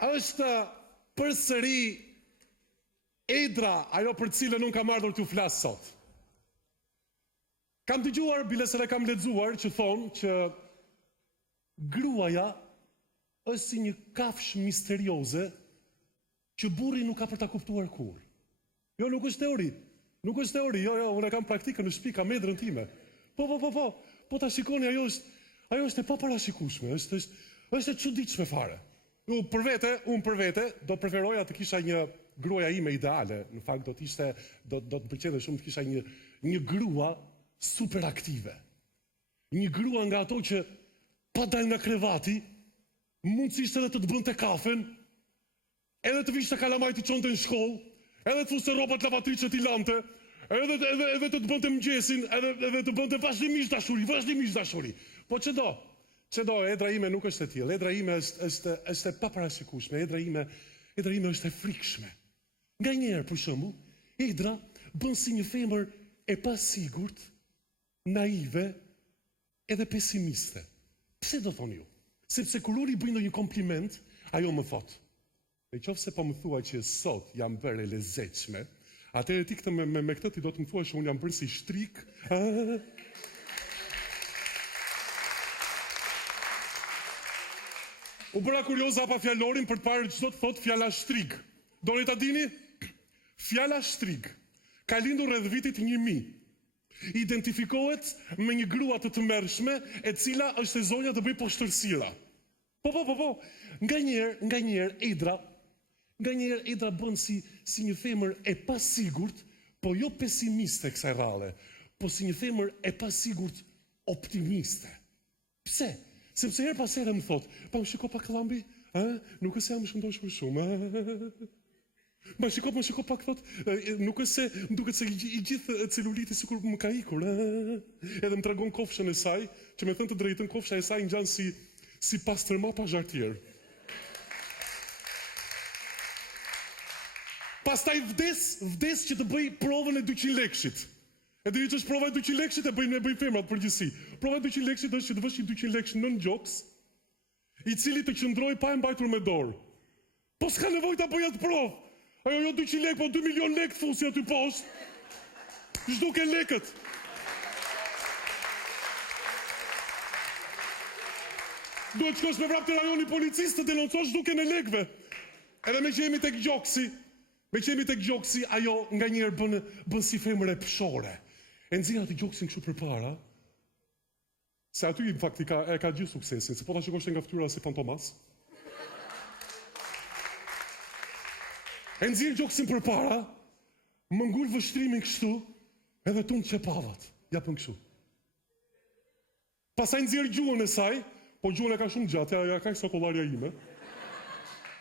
është përsëri Edra, ajo për cilën unë kam ardhur t'ju flas sot. Kam dëgjuar, bile se kam lexuar, që thonë që gruaja është si një kafshë misterioze që burri nuk ka për ta kuptuar kur. Jo, nuk është teori. Nuk është teori, jo, unë kam praktikën në shtëpi, kam edrën time. Po ta shikoni, ajo është e paparashikueshme, është e çuditshme fare. Unë për vete, do preferoja të kisha një gruaja ime ideale. Në fakt do të pëlqente shumë të kisha një grua super aktive. Një grua nga ato që pa dal nga krevati, mundësisht edhe të bënte kafen, edhe të vishte kalamaj të çonte në shkollë, edhe të fuste rrobat lavatriçe t'i lante, edhe të bënte mëngjesin, edhe të bënte vazhdimisht dashuri. Po çdo, Edra ime nuk është e tillë. Edra ime është e paparashikueshme, Edra ime është e frikshme. Nganjëherë, për shembull, Edra bën si një femër e pasigurt, naive edhe pesimiste. Pse do thoni ju? Sepse kur unë i bëj ndonjë kompliment, ajo më thot: "Nëse po më thua që sot jam bërë e lezetshme, atëherë ti këtë me këtë ti do të më thuash që unë jam bërë si shtrik." U bëra kurioza pa fjalorin për të parë çdo të thot fjala shtrig. Doni ta dini? Fjala shtrig ka lindur rreth vitit 1000. Identifikohet me një grua të tmerrshme e cila është e zonja të bëj poshtërsira. Po. Nganjëherë Edra bën si një femër e pasigurt, po jo pesimiste kësaj rrallë, po si një femër e pasigurt optimiste. Pse? Sepse her pas here më thot: "Pa më shiko pak llambi, nuk është se jam shëndosh për shumë." Ma shiko pak thot, nuk është se më duket se i gjithë celuliti sikur më ka ikur. Edhe më tregon kofshën e saj, që me thënë të drejtën kofsha e saj ngjan si pastërma pa zhartier. Pastaj vdes që të bëj provën e 200 lekshit. E dini që është prova e 200 lekshit e bëjnë femrat përgjithësi. Prova e 200 lekshit është që të vësh 200 leksh nën gjoks, i cili të qëndroj pa e mbajtur me dorë. Po s'ka nevojë ta bëj atë provë. Ajo jo 200 lek, po 2 milion lek fusi aty poshtë. Zhduke lekët. Duhet shkosh me vrap të rajoni policisë të denoncosh zhduken e lekëve. Edhe me që jemi tek gjoksi, ajo nganjëherë bën si femër e pshore. E nxjerr atë gjoksin kështu përpara. Se aty në fakt e ka gjithë suksesin, se po ta shikosh nga fytyra si fantomas. E nxjerr gjoksin përpara, më ngul vështrimin kështu, edhe tund çepavat, japën kështu. Pastaj nxjerr gjuhën e saj, po gjuhën e ka shumë gjatë, ja ka kësa kollarja ime.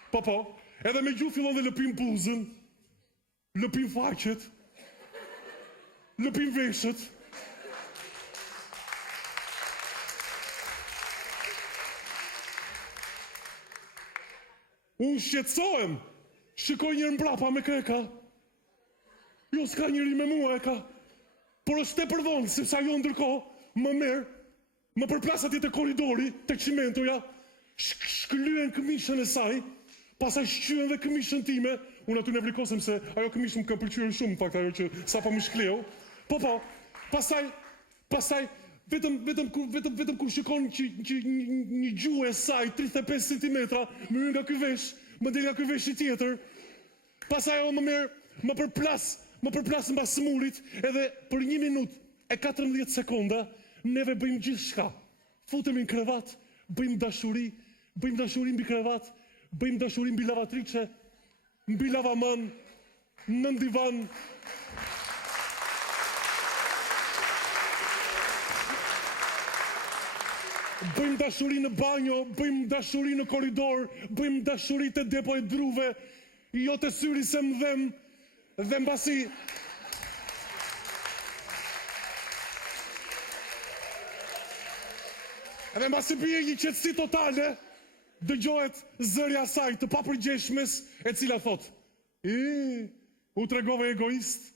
Po, edhe me gjuhë fillon dhe lëpin buzën, lëpin faqet, lëpin veshët. Unë shqetësohem, shikoj njërë mbrapa me këka. Jo, s'ka njëri me mua e ka. Por është te përvonë, sepse ajo ndërkohë më merë, më përplas atje te koridori, te qimentoja, shkëlyen këmishën e saj, pasaj shqyen dhe këmishën time, unë aty ne vlikosem se ajo këmishën më ka pëlqyer shumë, në fakt ajo që sa pa më shkleu. Po, pasaj, vetëm kur shikon që një gjuhë e saj 35 cm më hyn nga ky vesh, më del nga ky vesh i tjetër. Pastaj ajo më merr, më përplas mbas murit, edhe për 1 minutë e 14 sekonda neve bëjmë gjithçka. Futemi në krevat, bëjmë dashuri mbi krevat, bëjmë dashuri mbi lavatriçe, mbi lavaman, në divan. Bëjmë dashuri në banjo, bëjmë dashuri në koridor, bëjmë dashuri te depo e druve, jo te syri se më dhem, dhe mbasi... Edhe mbasi bie një qetësi totale, dëgjohet zëria saj të papërgjeshmes, e cila thot: u tregove egoist,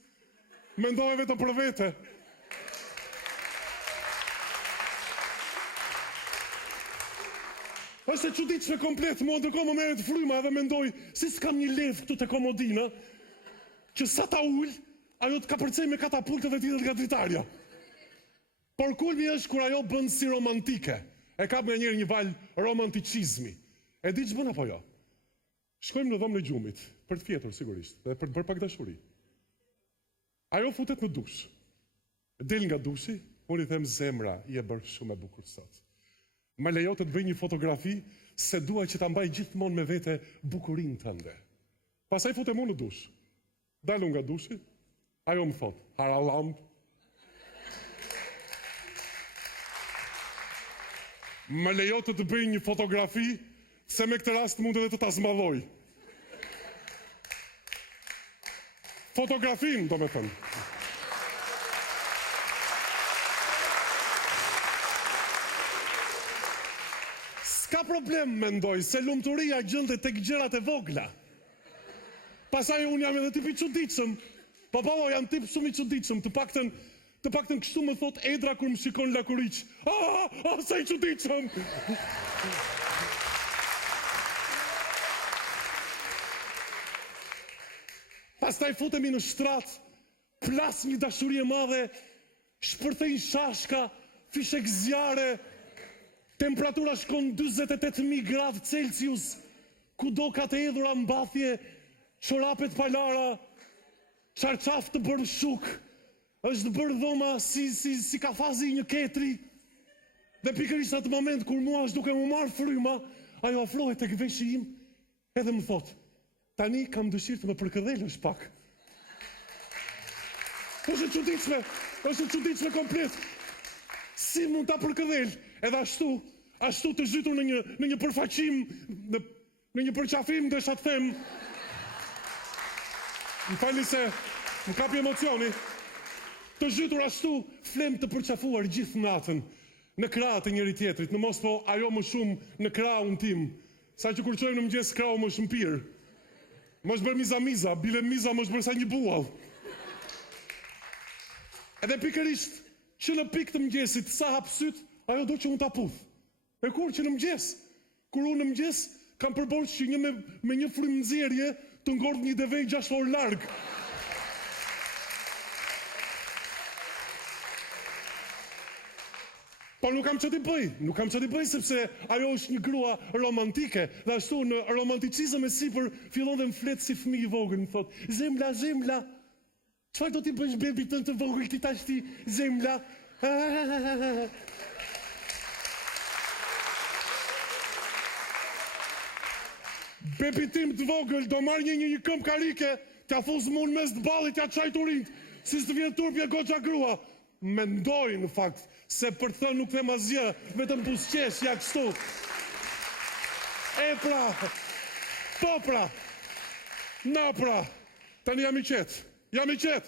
mendove vetëm për vete. Është e çuditshme komplet, mua ndërkohë më merret fryma dhe mendoj si s'kam një lev këtu te komodina, që sa ta ul, ajo të kapërcej me katapultët dhe tjetër nga dritarja. Por kulmi është kur ajo bën si romantike. E kap me njëri një val romanticizmi. E di ç'bën apo jo? Shkojmë në dhomën e gjumit, për të fjetur sigurisht, dhe për të bërë pak dashuri. Ajo futet në dush. Del nga dushi, unë i them zemra, i e bërë shumë e bukur sot. Ma lejo të bëj një fotografi, se dua që ta mbaj gjithmonë me vete bukurinë tënde. Pastaj futem unë në dush. Dalu nga dushi, ajo më thot, haralamb. Më lejo të bëj një fotografi, se me këtë rast mund edhe të ta zmadhoj. Fotografin, do me thënë. S'ka problem, mendoj, se lumturia gjëndet tek gjërat e vogla. Pasaj unë jam edhe tip i çuditshëm. Po, jam tip shumë i çuditshëm, të paktën kështu më thot Edra kur më shikon lakuriq. Sa i çuditshëm. Pastaj futemi në shtrat, plas një dashuri e madhe, shpërthejnë shashka, fishek zjarre, temperatura shkon 48.000 gradë Celsius, kudo ka të hedhura mbathje, çorapet palara, çarçaf të bërë shuk, është bërë dhoma si kafazi një ketri, dhe pikërisht atë moment kur mua është duke më marrë fryma, ajo afrohet tek veshi im, edhe më thot, tani kam dëshirë të më përkëdhelësh pak. Është e çuditshme komplet. Si mund ta përkëdhel? Edhe ashtu të zhytur në një përfaqim, në një përqafim, desha të them. Më falni se më kapi emocioni. Të zhytur ashtu, flem të përqafuar gjithë natën, në krahët e njëri tjetrit, në mos po ajo më shumë në krahun tim, sa që kur çojmë në mëngjes krahu më shëmpir. Më është bërë miza, bile miza më është bërë sa një buall. Edhe pikërisht, që në pikë të mëngjesit, sa hap syt, ajo do që unë ta puth. E kur që në mëngjes? Kur unë në mëngjes, kam përborç që me një frymëzierje të ngordh një devej 6 orë larg. Po nuk kam që t'i bëj, sepse ajo është një grua romantike, dhe ashtu në romanticizëm e sipër fillon dhe më flet si fëmijë i vogël, më thot, zemla, çfarë do t'i bësh bebit të vogël ti tash ti, zemla? Bebi tim të vogël do marrë një këmbë karike, t'ja fuz mund mes të ballit, t'ja çaj turinj, si s'të vjen turpje goxha grua. Mendoj në fakt se për të thënë nuk them asgjë, vetëm buzëqeshja kështu. E pra, po pra, na pra, tani jam i qetë.